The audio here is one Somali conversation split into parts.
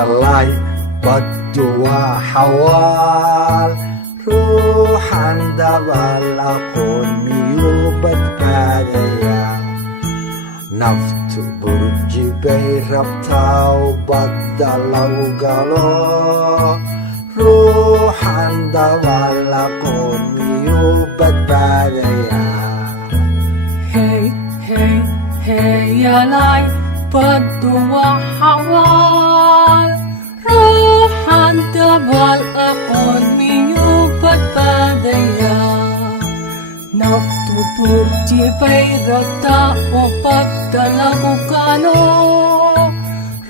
galay baddu waa xawaal ruuxan dabal aqoon miyuu badbaadayaa naftu burji bay rabtaa badda lagu galo ruuxan dabal aqoon miyuu badbaadayaa yalay baddu waa xawaal ruuxan dabal aqoon miyuu badbaadayaa naftu burji bay rabtaa oo badda lagu galo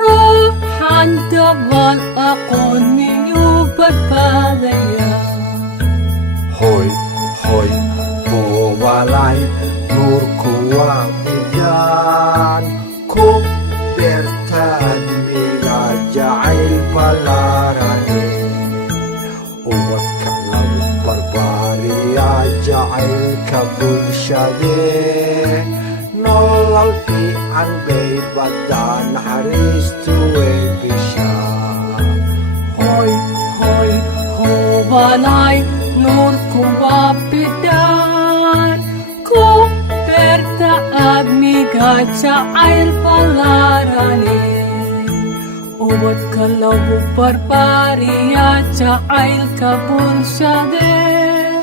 ruuxan dabal aqoon miyuu badbaadayaa hoy boobalay nuurku waa bidaan ku beerta admiga jacayl ballaarane ubadka lagu barbaariyaa jacaylka bulshadee nolol fiican bay badda naxariistu way bishaa hoobalay nuurku waa bidhaan ku beerta admiga jacayl ballaarane ubadka lagu barbaariyaa jacaylka bulshadee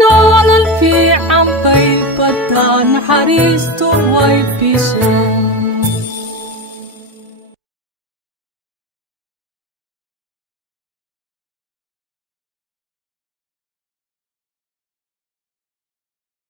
nolol fiican bay badda naxariistu way bishaa